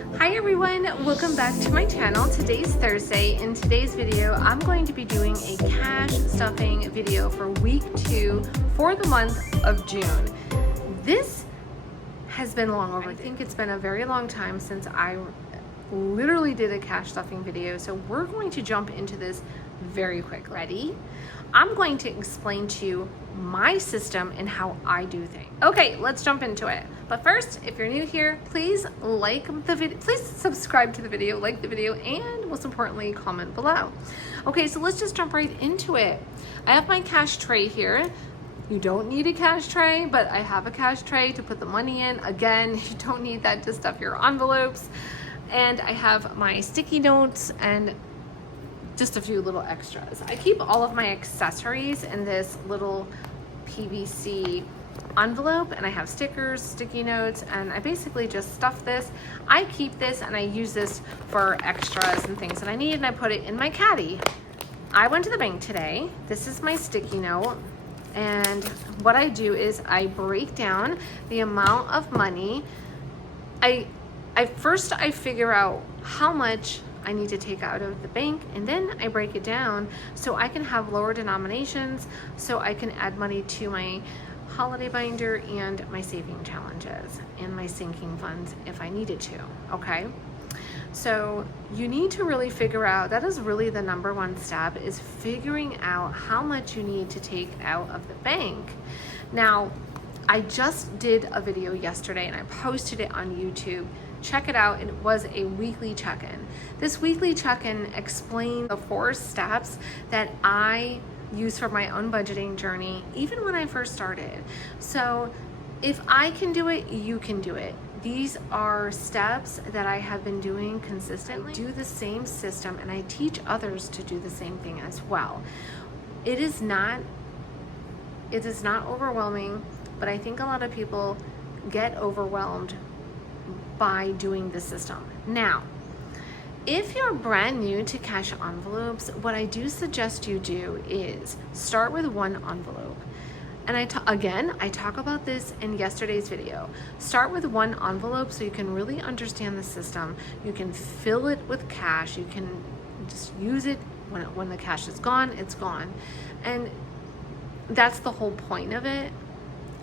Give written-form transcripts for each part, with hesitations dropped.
Hi everyone, welcome back to my channel. Today's Thursday. In today's video, I'm going to be doing a cash stuffing video for week 2 for the month of June. This has been long overdue. I think it's been a very long time since I literally did a cash stuffing video, so we're going to jump into this very quick. Ready? I'm going to explain to you my system and how I do things. Okay, let's jump into it. But first, if you're new here, please like the video, please subscribe to the video, like the video, and most importantly, comment below. Okay, so let's just jump right into it. I have my cash tray here. You don't need a cash tray, but I have a cash tray to put the money in. Again, you don't need that to stuff your envelopes. And I have my sticky notes and just a few little extras. I keep all of my accessories in this little PVC envelope, and I have stickers, sticky notes, and I basically just stuff this. I keep this and I use this for extras and things that I need, and I put it in my caddy. I went to the bank today. This is my sticky note, and what I do is I break down the amount of money. I first figure out how much I need to take out of the bank, and then I break it down so I can have lower denominations, so I can add money to my holiday binder and my saving challenges and my sinking funds if I needed to. Okay, so you need to really figure out, that is really the number one step, is figuring out how much you need to take out of the bank. Now, I just did a video yesterday and I posted it on YouTube. Check it out. It was a weekly check-in. This weekly check-in explained the 4 steps that I use for my own budgeting journey, even when I first started. So if I can do it, you can do it. These are steps that I have been doing consistently. I do the same system, and I teach others to do the same thing as well. It is not overwhelming, but I think a lot of people get overwhelmed by doing the system. Now, if you're brand new to cash envelopes, what I do suggest you do is start with 1 envelope. And I talk about this in yesterday's video. Start with 1 envelope so you can really understand the system. You can fill it with cash. You can just use it when the cash is gone, it's gone. And that's the whole point of it.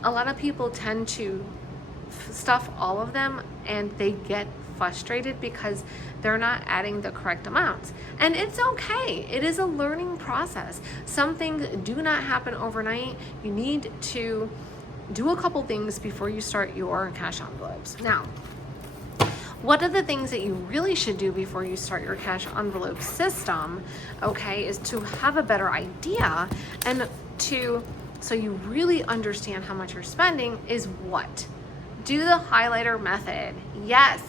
A lot of people tend to stuff all of them, and they get frustrated because they're not adding the correct amounts. And it's okay. It is a learning process. Some things do not happen overnight. You need to do a couple things before you start your cash envelopes. Now, what are the things that you really should do before you start your cash envelope system, okay, is to have a better idea, and so you really understand how much you're spending, is what? Do the highlighter method. Yes,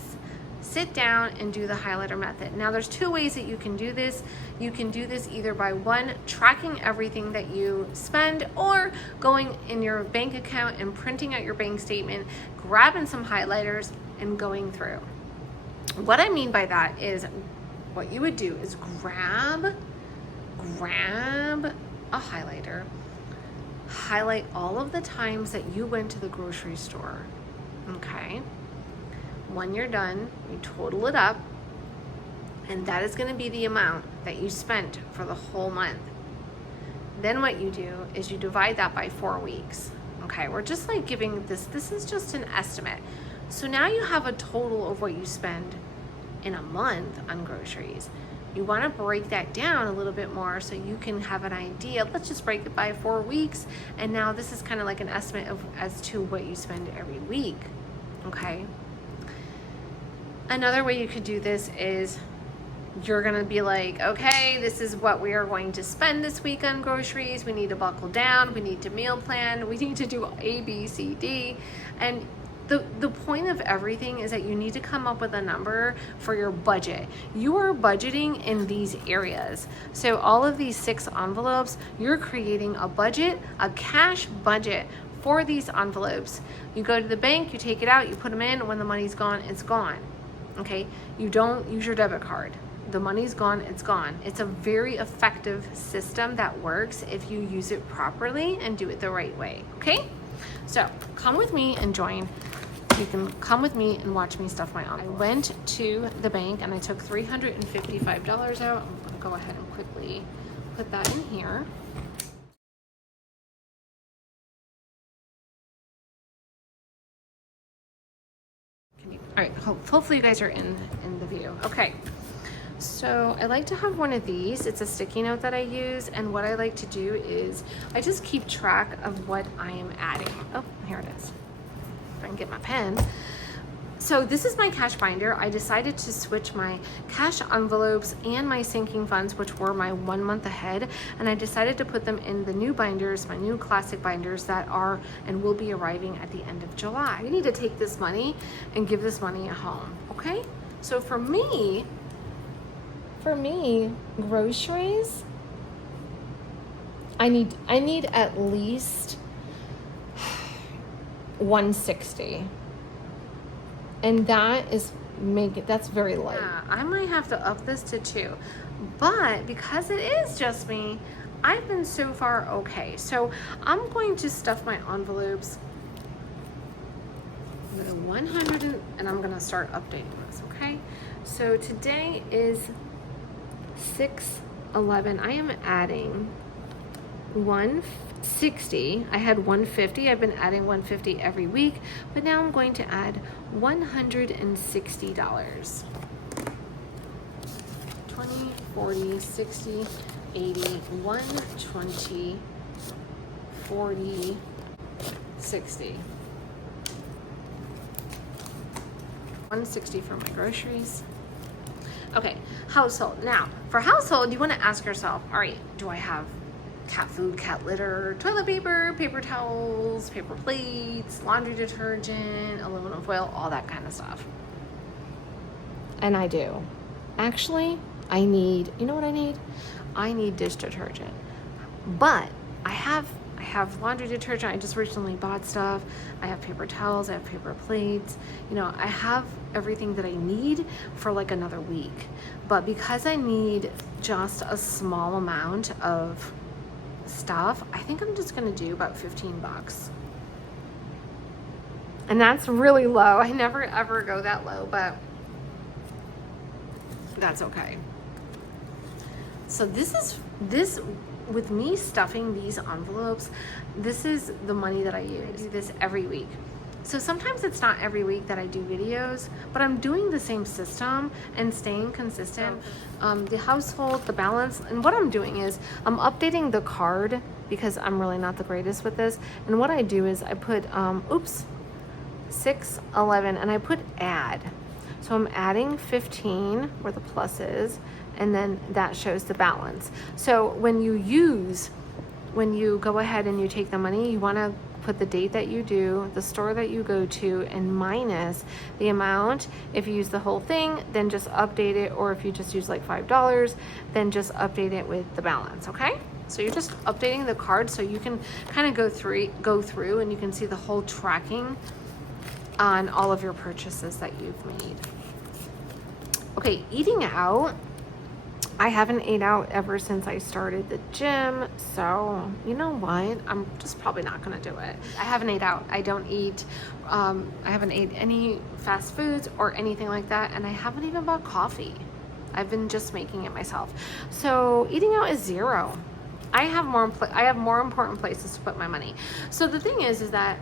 sit down and do the highlighter method. Now, there's 2 ways that you can do this. You can do this either by 1, tracking everything that you spend, or going in your bank account and printing out your bank statement, grabbing some highlighters and going through. What I mean by that is, what you would do is grab a highlighter, highlight all of the times that you went to the grocery store. Okay, when you're done, you total it up, and that is going to be the amount that you spent for the whole month. Then what you do is you divide that by 4 weeks. Okay, we're just like giving this is just an estimate. So now you have a total of what you spend in a month on groceries. You want to break that down a little bit more so you can have an idea. Let's just break it by 4 weeks, and now this is kind of like an estimate as to what you spend every week. Okay. Another way you could do this is, you're gonna be like, okay, this is what we are going to spend this week on groceries. We need to buckle down. We need to meal plan. We need to do A, B, C, D. And the point of everything is that you need to come up with a number for your budget. You are budgeting in these areas. So all of these 6 envelopes, you're creating a budget, a cash budget for these envelopes. You go to the bank, you take it out, you put them in. When the money's gone, it's gone. Okay? You don't use your debit card. The money's gone, it's gone. It's a very effective system that works if you use it properly and do it the right way. Okay? So come with me and join you can come with me and watch me stuff my envelope. I went to the bank and I took $355 out. I'm gonna go ahead and quickly put that in here. All right, hopefully you guys are in the view. Okay, so I like to have one of these. It's a sticky note that I use, and what I like to do is I just keep track of what I am adding. Oh, here it is. If I can get my pen. So this is my cash binder. I decided to switch my cash envelopes and my sinking funds, which were my 1 month ahead, and I decided to put them in the new binders, my new classic binders that are and will be arriving at the end of July. We need to take this money and give this money a home, okay? So for me, groceries, I need at least $160. And that's very light. Yeah, I might have to up this to $2, but because it is just me, I've been so far okay. So I'm going to stuff my envelopes with 100, and I'm gonna start updating this, okay? So today is 6/11. I am adding 160. I had 150. I've been adding 150 every week, but now I'm going to add $160. 20, 40, 60, 80, 120, 40, 60. 160 for my groceries. Okay, household. Now, for household, you want to ask yourself, all right, do I have cat food, cat litter, toilet paper, paper towels, paper plates, laundry detergent, aluminum foil, all that kind of stuff? And I do. Actually, I need, you know what I need? I need dish detergent. But I have laundry detergent. I just recently bought stuff. I have paper towels, I have paper plates. You know, I have everything that I need for like another week. But because I need just a small amount of stuff, I think I'm just gonna do about $15. And that's really low. I never ever go that low, but that's okay. So this with me stuffing these envelopes, this is the money that I use. I do this every week. So sometimes it's not every week that I do videos, but I'm doing the same system and staying consistent. The household, the balance, and what I'm doing is I'm updating the card because I'm really not the greatest with this. And what I do is I put, 6/11, and I put add. So I'm adding 15 where the plus is, and then that shows the balance. So when you go ahead and you take the money, you want to put the date that you do, the store that you go to, and minus the amount. If you use the whole thing, then just update it, or if you just use like $5, then just update it with the balance, okay? So you're just updating the card so you can kind of go through and you can see the whole tracking on all of your purchases that you've made. Okay, eating out. I haven't ate out ever since I started the gym, so you know what? I'm just probably not gonna do it. I haven't ate out. I don't eat, I haven't ate any fast foods or anything like that, and I haven't even bought coffee. I've been just making it myself. So eating out is zero. I have more important places to put my money. So the thing is that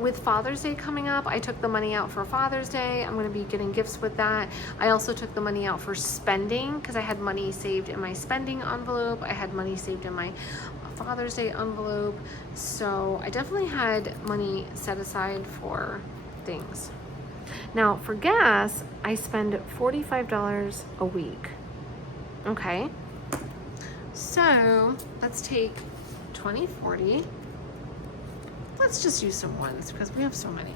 with Father's Day coming up, I took the money out for Father's Day. I'm going to be getting gifts with that. I also took the money out for spending because I had money saved in my spending envelope. I had money saved in my Father's Day envelope. So I definitely had money set aside for things. Now for gas, I spend $45 a week. Okay. So let's take 20, 40. Let's just use some ones because we have so many.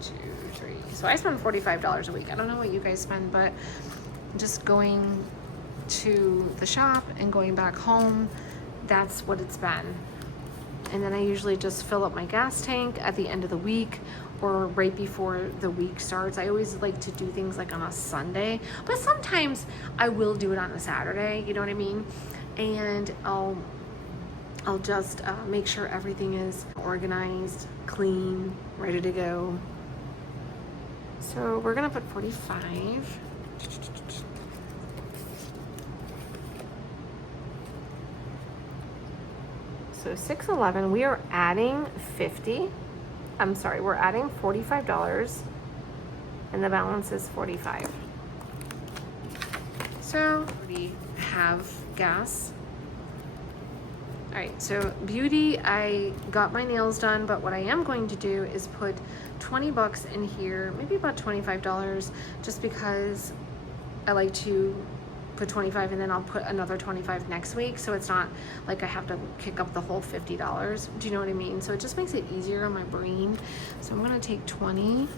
2, 3. So I spend $45 a week. I don't know what you guys spend, but just going to the shop and going back home, that's what it's been. And then I usually just fill up my gas tank at the end of the week or right before the week starts. I always like to do things like on a Sunday, but sometimes I will do it on a Saturday, you know what I mean? And I'll I'll just make sure everything is organized, clean, ready to go. So we're gonna put 45. So 611, we are adding 50. I'm sorry, we're adding $45 and the balance is 45. So we have gas. All right, so beauty, I got my nails done, but what I am going to do is put 20 bucks in here, maybe about $25, just because I like to put 25 and then I'll put another 25 next week, so it's not like I have to kick up the whole $50. Do you know what I mean? So it just makes it easier on my brain. So I'm gonna take 20.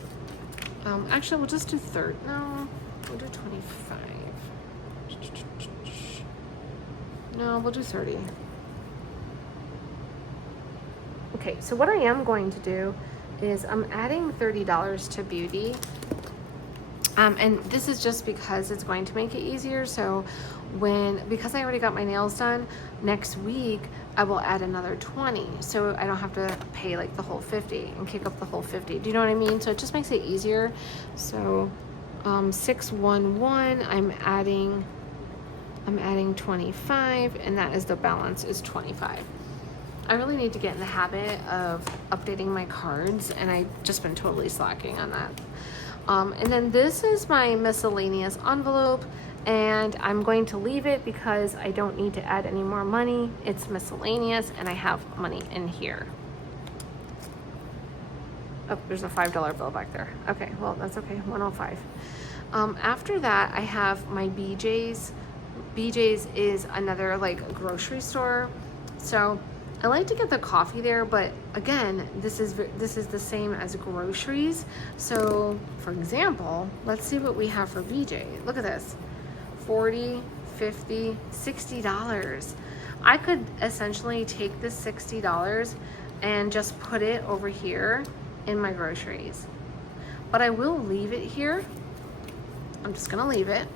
Actually, we'll just do 30. No, we'll do 25. No, we'll do 30. Okay, so what I am going to do is I'm adding $30 to beauty. And this is just because it's going to make it easier. So because I already got my nails done, next week I will add another 20. So I don't have to pay like the whole 50 and kick up the whole 50. Do you know what I mean? So it just makes it easier. So 611, I'm adding 25, and that is the balance is 25. I really need to get in the habit of updating my cards, and I've just been totally slacking on that. And then this is my miscellaneous envelope, and I'm going to leave it because I don't need to add any more money. It's miscellaneous and I have money in here. Oh, there's a $5 bill back there. Okay, well, that's okay, 105. After that, I have my BJ's. BJ's is another like grocery store. So I like to get the coffee there, but again, this is the same as groceries. So for example, let's see what we have for BJ. Look at this, 40, 50, $60. I could essentially take this $60 and just put it over here in my groceries, but I will leave it here. I'm just gonna leave it.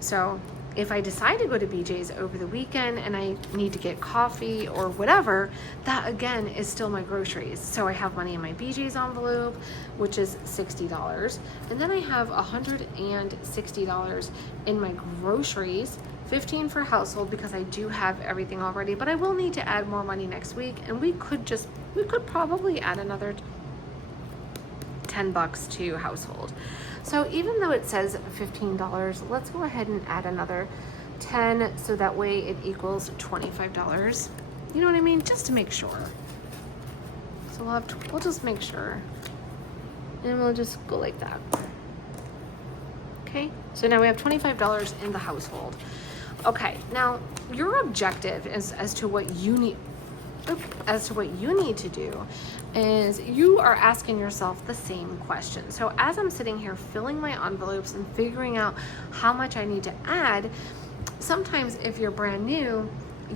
So if I decide to go to BJ's over the weekend and I need to get coffee or whatever, that again is still my groceries. So I have money in my BJ's envelope, which is $60. And then I have $160 in my groceries, 15 for household because I do have everything already, but I will need to add more money next week. And we could probably add another 10 bucks to household. So even though it says $15, let's go ahead and add another 10 so that way it equals $25. You know what I mean? Just to make sure. So we'll just make sure. And we'll just go like that. Okay, so now we have $25 in the household. Okay, now your objective is as to what you need to do is you are asking yourself the same question. So as I'm sitting here filling my envelopes and figuring out how much I need to add, sometimes if you're brand new,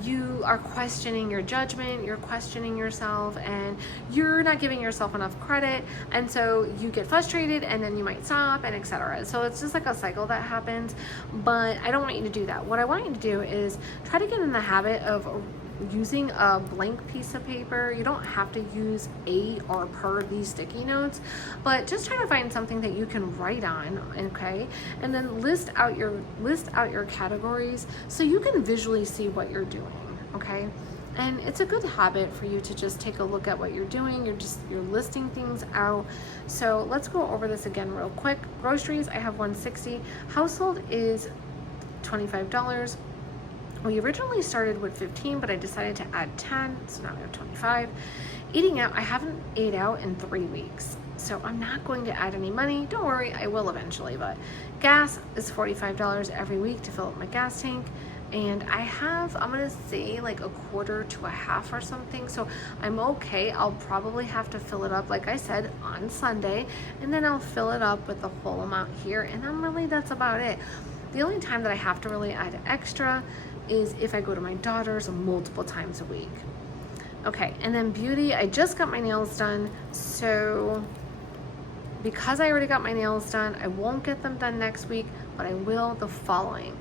you are questioning your judgment, you're questioning yourself, and you're not giving yourself enough credit, and so you get frustrated and then you might stop and etc. So it's just like a cycle that happens, but I don't want you to do that. What I want you to do is try to get in the habit of using a blank piece of paper. You don't have to use a or per these sticky notes, but just try to find something that you can write on, okay? And then list out your categories so you can visually see what you're doing, okay? And it's a good habit for you to just take a look at what you're doing. You're listing things out. So let's go over this again real quick. Groceries, I have $160. Household is $25. We originally started with 15, but I decided to add 10, so now we have 25. Eating out, I haven't ate out in 3 weeks, so I'm not going to add any money. Don't worry, I will eventually, but gas is $45 every week to fill up my gas tank. And I have, I'm gonna say like a quarter to a half or something, so I'm okay. I'll probably have to fill it up, like I said, on Sunday, and then I'll fill it up with the whole amount here, and then that's about it. The only time that I have to really add extra is if I go to my daughter's multiple times a week. Okay, and then beauty, I just got my nails done, so because I already got my nails done, I won't get them done next week, but I will the following,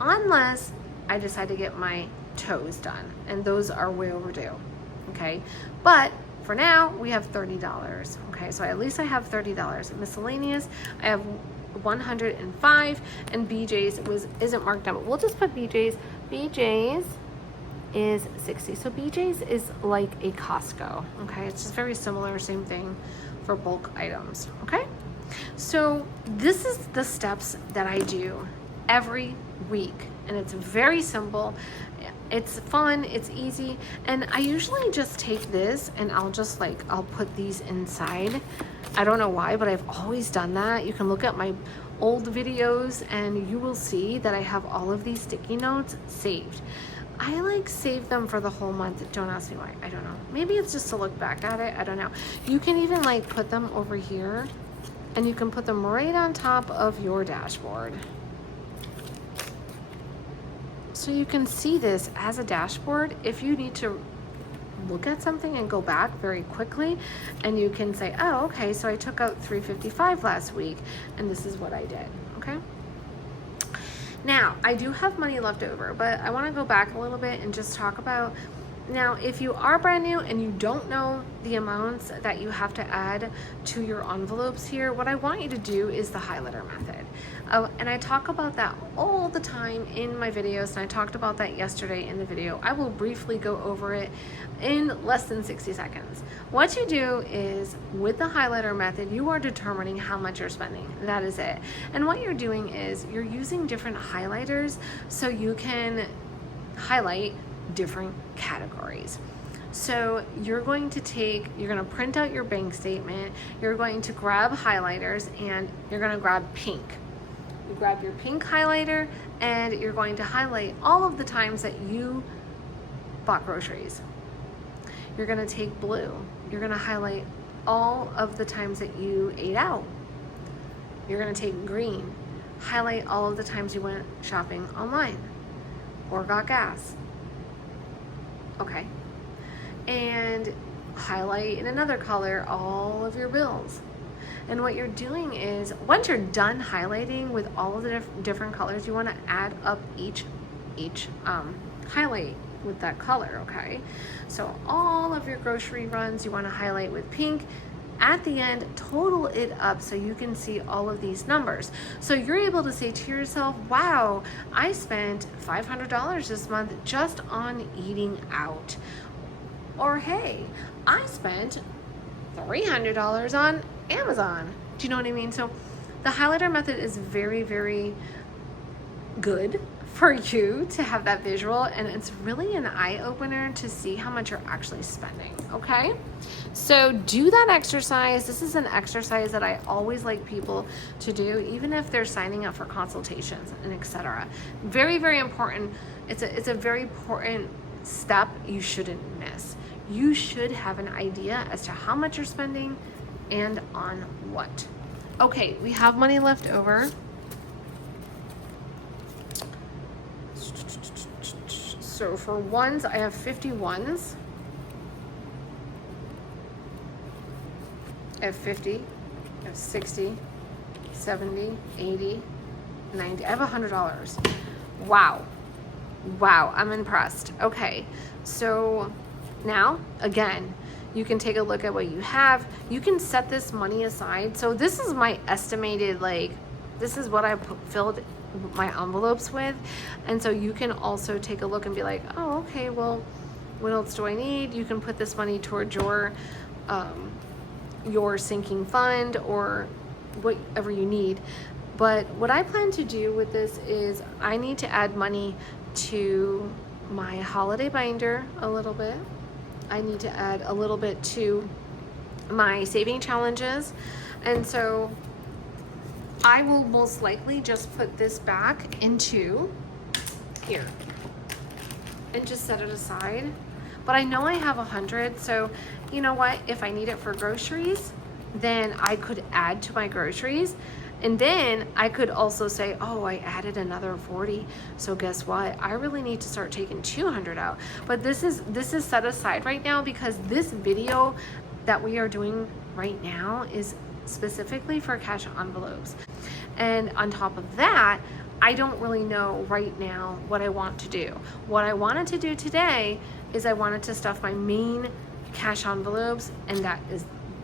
unless I decide to get my toes done, and those are way overdue. Okay, but for now we have $30. Okay, so at least I have $30. Miscellaneous, I have 105, and BJ's isn't marked down, but we'll just put BJ's. BJ's is 60. So BJ's is like a Costco. Okay, it's just very similar, same thing for bulk items. Okay, so this is the steps that I do every week, and it's very simple. It's fun, it's easy, and I usually just take this and I'll put these inside. I don't know why, but I've always done that. You can look at my old videos and you will see that I have all of these sticky notes saved. I save them for the whole month. Don't ask me why. I don't know. Maybe it's just to look back at it. I don't know. You can even put them over here, and you can put them right on top of your dashboard. So you can see this as a dashboard if you need to look at something and go back very quickly, and you can say, oh, okay, so I took out $355 last week and this is what I did. Okay, now I do have money left over, but I want to go back a little bit and just talk about, now if you are brand new and you don't know the amounts that you have to add to your envelopes here, what I want you to do is the highlighter method. And I talk about that all the time in my videos, and I talked about that yesterday in the video. I will briefly go over it in less than 60 seconds. What you do is, with the highlighter method, you are determining how much you're spending. That is it. And what you're doing is you're using different highlighters so you can highlight different categories. So you're going to print out your bank statement, you're going to grab highlighters, and you're going to grab pink. You grab your pink highlighter and you're going to highlight all of the times that you bought groceries. You're going to take blue. You're going to highlight all of the times that you ate out. You're going to take green. Highlight all of the times you went shopping online or got gas. Okay. And highlight in another color all of your bills. And what you're doing is, once you're done highlighting with all of the different colors, you want to add up each highlight with that color. Okay, so all of your grocery runs you want to highlight with pink. At the end, total it up so you can see all of these numbers. So you're able to say to yourself, wow, I spent $500 this month just on eating out. Or hey, I spent $300 on Amazon. Do you know what I mean? So the highlighter method is very, very good for you to have that visual, and it's really an eye-opener to see how much you're actually spending. Okay, so do that exercise. This is an exercise that I always like people to do, even if they're signing up for consultations and etc. Very, very important. It's a very important step you shouldn't miss. You should have an idea as to how much you're spending and on what. Okay, we have money left over. So for ones, I have 50 ones. I have 50, I have 60, 70, 80, 90. I have $100. Wow. Wow, I'm impressed. Okay, so now, again, you can take a look at what you have. You can set this money aside. So this is my estimated, this is what I filled my envelopes with. And so you can also take a look and be like, oh, okay, well, what else do I need? You can put this money towards your sinking fund or whatever you need. But what I plan to do with this is I need to add money to my holiday binder a little bit. I need to add a little bit to my saving challenges. And so I will most likely just put this back into here and just set it aside. But I know I have 100, so you know what? If I need it for groceries, then I could add to my groceries. And then I could also say, oh, I added another 40. So guess what? I really need to start taking 200 out. But this is set aside right now because this video that we are doing right now is specifically for cash envelopes. And on top of that, I don't really know right now what I want to do. What I wanted to do today is I wanted to stuff my main cash envelopes, and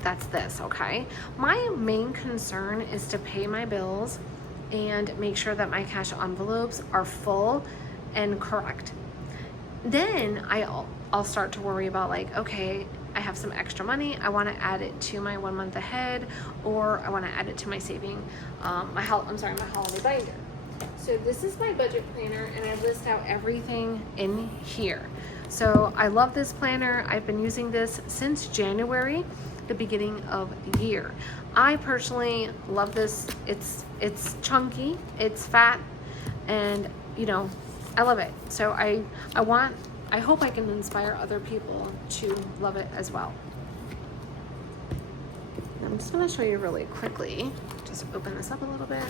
that's this, okay? My main concern is to pay my bills and make sure that my cash envelopes are full and correct. Then I'll start to worry about, like, okay, I have some extra money, I want to add it to my 1 month ahead, or I want to add it to my saving, my holiday binder. So this is my budget planner, and I list out everything in here. So I love this planner. I've been using this since January, the beginning of the year. I personally love this. It's chunky, it's fat, and you know, I love it. So I hope I can inspire other people to love it as well. I'm just going to show you really quickly. Just open this up a little bit.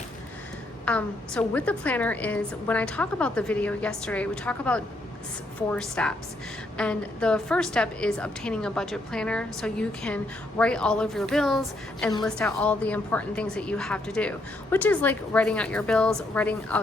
So with the planner is, when I talk about the video yesterday, we talk about 4 steps, and the first step is obtaining a budget planner so you can write all of your bills and list out all the important things that you have to do, which is like writing out your bills,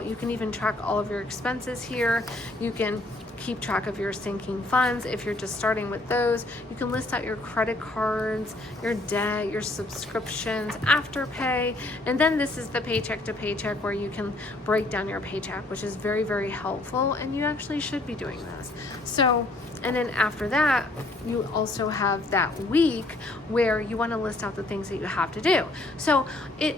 you can even track all of your expenses here. You can keep track of your sinking funds if you're just starting with those. You can list out your credit cards, your debt, your subscriptions, Afterpay, and then this is the paycheck to paycheck, where you can break down your paycheck, which is very, very helpful, and you actually should be doing this. So, and then after that, you also have that week where you want to list out the things that you have to do. So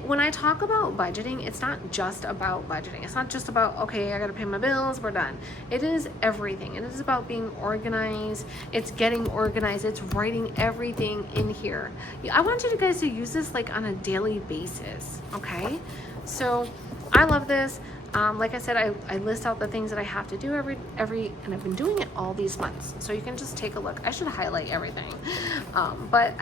when I talk about budgeting, it's not just about budgeting. It's not just about, okay, I got to pay my bills, we're done. It is everything. It is about being organized. It's getting organized. It's writing everything in here. I want you guys to use this like on a daily basis, okay? So I love this. Like I said, I list out the things that I have to do every, and I've been doing it all these months. So you can just take a look. I should highlight everything. But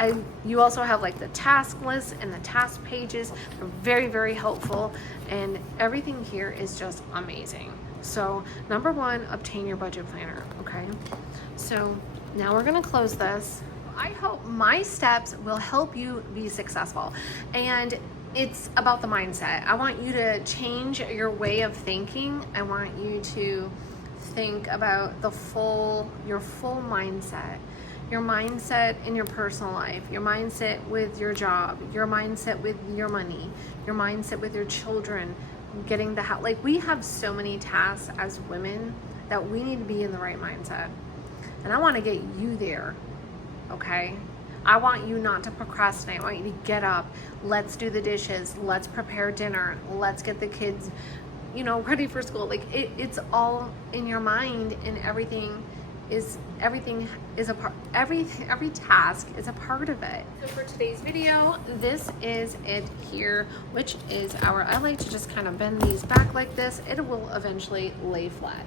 you also have like the task list and the task pages. They're very, very helpful. And everything here is just amazing. So number 1, obtain your budget planner, okay? So now we're gonna close this. I hope my steps will help you be successful. And it's about the mindset. I want you to change your way of thinking. I want you to think about your full mindset. Your mindset in your personal life, your mindset with your job, your mindset with your money, your mindset with your children, getting the house. Like, we have so many tasks as women that we need to be in the right mindset. And I want to get you there, okay? I want you not to procrastinate. I want you to get up. Let's do the dishes. Let's prepare dinner. Let's get the kids, ready for school. Like, it's all in your mind, and everything is a part. Every task is a part of it. So for today's video, this is it here, which is I like to just kind of bend these back like this. It will eventually lay flat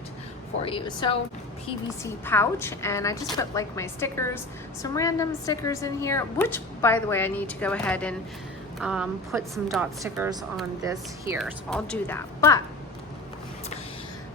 for you. So PVC pouch, and I just put like my stickers, some random stickers in here, which, by the way, I need to go ahead and put some dot stickers on this here, so I'll do that. But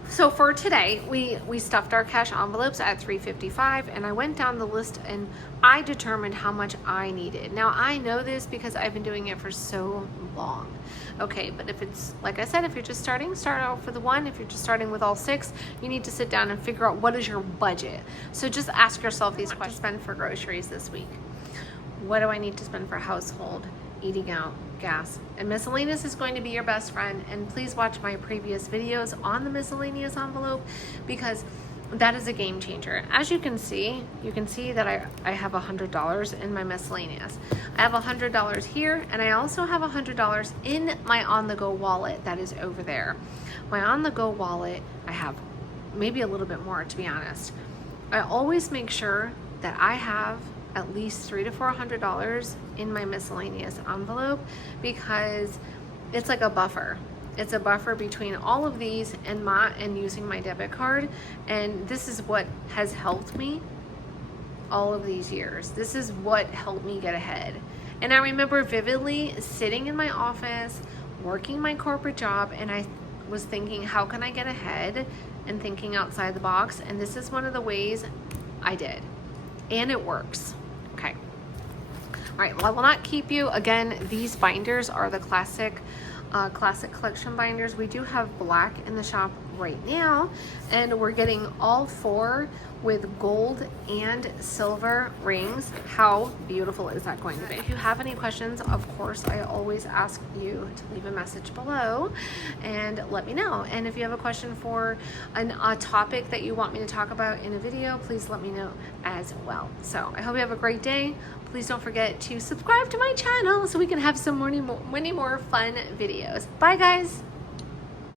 so for today, we stuffed our cash envelopes at $355, and I went down the list and I determined how much I needed. Now, I know this because I've been doing it for so long. Okay, but if it's, like I said, if you're just starting, start out with the 1. If you're just starting with all 6, you need to sit down and figure out what is your budget. So just ask yourself these questions. Spend for groceries this week. What do I need to spend for household, eating out, gas? And miscellaneous is going to be your best friend. And please watch my previous videos on the miscellaneous envelope, because that is a game changer. As you can see that I have $100 in my miscellaneous. I have $100 here, and I also have $100 in my on-the-go wallet that is over there. My on-the-go wallet, I have maybe a little bit more, to be honest. I always make sure that I have at least $300 to $400 in my miscellaneous envelope, because it's like a buffer. It's a buffer between all of these and using my debit card. And this is what has helped me all of these years. This is what helped me get ahead. And I remember vividly sitting in my office, working my corporate job, and I was thinking, how can I get ahead, and thinking outside the box. And this is one of the ways I did. And it works. Okay. All right, well, I will not keep you. Again, these binders are the classic classic collection binders. We do have black in the shop right now, and we're getting all 4 with gold and silver rings. How beautiful is that going to be? If you have any questions, of course, I always ask you to leave a message below and let me know. And if you have a question for a topic that you want me to talk about in a video, please let me know as well. So I hope you have a great day. Please don't forget to subscribe to my channel so we can have some many more fun videos. Bye guys.